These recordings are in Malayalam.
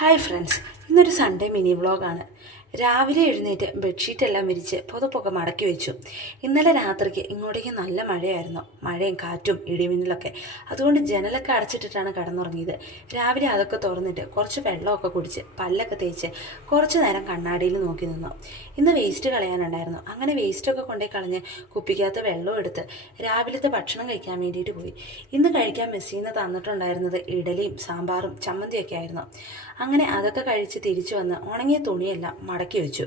ഹായ് ഫ്രണ്ട്സ്, ഇന്നൊരു സൺഡേ മിനി വ്ളോഗാണ്. രാവിലെ എഴുന്നേറ്റ് ബെഡ്ഷീറ്റ് എല്ലാം വിരിച്ച് പുതപ്പൊക്കെ മടക്കി വെച്ചു. ഇന്നലെ രാത്രിക്ക് ഇങ്ങോട്ടേക്ക് നല്ല മഴയായിരുന്നു, മഴയും കാറ്റും ഇടിമിന്നലൊക്കെ. അതുകൊണ്ട് ജനലൊക്കെ അടച്ചിട്ടിട്ടാണ് കിടന്നുറങ്ങിയത്. രാവിലെ അതൊക്കെ തുറന്നിട്ട് കുറച്ച് വെള്ളമൊക്കെ കുടിച്ച് പല്ലൊക്കെ തേച്ച് കുറച്ച് നേരം കണ്ണാടിയിൽ നോക്കി നിന്നു. ഇന്ന് വേസ്റ്റ് കളയാനുണ്ടായിരുന്നു. അങ്ങനെ വേസ്റ്റൊക്കെ കൊണ്ടുപോയി കളഞ്ഞ് കുപ്പിക്കകത്ത് വെള്ളം എടുത്ത് രാവിലത്തെ ഭക്ഷണം കഴിക്കാൻ വേണ്ടിയിട്ട് പോയി. ഇന്ന് കഴിക്കാൻ മെസ്സിന്ന് തന്നിട്ടുണ്ടായിരുന്നത് ഇഡലിയും സാമ്പാറും ചമ്മന്തിയൊക്കെ ആയിരുന്നു. അങ്ങനെ അതൊക്കെ കഴിച്ച് തിരിച്ചു വന്ന് ഉണങ്ങിയ തുണിയെല്ലാം മടക്കി വെച്ചു.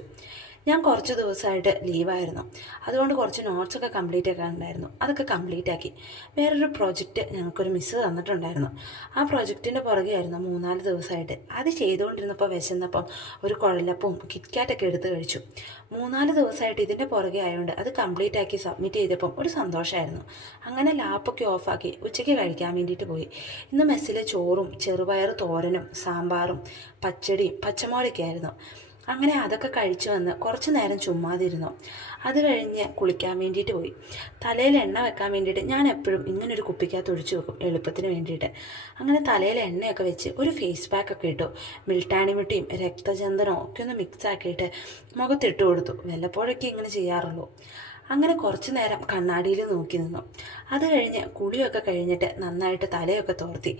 ഞാൻ കുറച്ച് ദിവസമായിട്ട് ലീവായിരുന്നു. അതുകൊണ്ട് കുറച്ച് നോട്ട്സൊക്കെ കംപ്ലീറ്റ് ആക്കാൻ ഉണ്ടായിരുന്നു. അതൊക്കെ കംപ്ലീറ്റ് ആക്കി. വേറൊരു പ്രോജക്റ്റ് ഞങ്ങൾക്കൊരു മിസ്സ് തന്നിട്ടുണ്ടായിരുന്നു. ആ പ്രോജക്റ്റിൻ്റെ പുറകെയായിരുന്നു 3-4 ദിവസമായിട്ട്. അത് ചെയ്തുകൊണ്ടിരുന്നപ്പോൾ വിശന്നപ്പം ഒരു കുഴലപ്പവും കിറ്റ്കാറ്റൊക്കെ എടുത്ത് കഴിച്ചു. 3-4 ദിവസമായിട്ട് ഇതിൻ്റെ പുറകെ ആയതുകൊണ്ട് അത് കംപ്ലീറ്റ് ആക്കി സബ്മിറ്റ് ചെയ്തപ്പം ഒരു സന്തോഷമായിരുന്നു. അങ്ങനെ ലാപ്പൊക്കെ ഓഫാക്കി ഉച്ചയ്ക്ക് കഴിക്കാൻ വേണ്ടിയിട്ട് പോയി. ഇന്ന് മെസ്സിലെ ചോറും ചെറുപയർ തോരനും സാമ്പാറും പച്ചടിയും പച്ചമുളകൊക്കെ ആയിരുന്നു. അങ്ങനെ അതൊക്കെ കഴിച്ചു വന്ന് കുറച്ച് നേരം ചുമ്മാതിരുന്നു. അത് കഴിഞ്ഞ് കുളിക്കാൻ വേണ്ടിയിട്ട് പോയി. തലയിൽ എണ്ണ വെക്കാൻ വേണ്ടിയിട്ട് ഞാൻ എപ്പോഴും ഇങ്ങനൊരു കുപ്പിക്കകത്ത് ഒഴിച്ചു വെക്കും, എളുപ്പത്തിന് വേണ്ടിയിട്ട്. അങ്ങനെ തലയിൽ എണ്ണയൊക്കെ വെച്ച് ഒരു ഫേസ് പാക്കൊക്കെ ഇട്ടു. മിൽട്ടാണിമിട്ടിയും രക്തചന്ദനവും ഒക്കെ ഒന്ന് മിക്സ് ആക്കിയിട്ട് മുഖത്തിട്ട് കൊടുത്തു. വല്ലപ്പോഴൊക്കെ ഇങ്ങനെ ചെയ്യാറുള്ളൂ. അങ്ങനെ കുറച്ച് നേരം കണ്ണാടിയിൽ നോക്കി നിന്നു. അത് കഴിഞ്ഞ് കുളിയൊക്കെ കഴിഞ്ഞിട്ട് നന്നായിട്ട് തലയൊക്കെ തോർത്തി.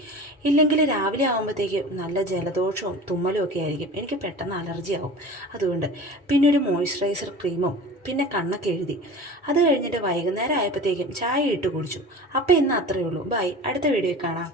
ഇല്ലെങ്കിൽ രാവിലെ ആകുമ്പോഴത്തേക്ക് നല്ല ജലദോഷവും തുമ്മലും ഒക്കെ ആയിരിക്കും. എനിക്ക് പെട്ടെന്ന് അലർജി ആവും. അതുകൊണ്ട് പിന്നെ ഒരു മോയ്സ്ചറൈസർ ക്രീമും പിന്നെ കണ്ണൊക്കെ എഴുതി. അത് കഴിഞ്ഞിട്ട് വൈകുന്നേരം ആയപ്പോഴത്തേക്കും ചായ ഇട്ട് കുടിച്ചു. അപ്പോൾ ഇന്ന് അത്രയേ ഉള്ളൂ. ബൈ, അടുത്ത വീഡിയോയിൽ കാണാം.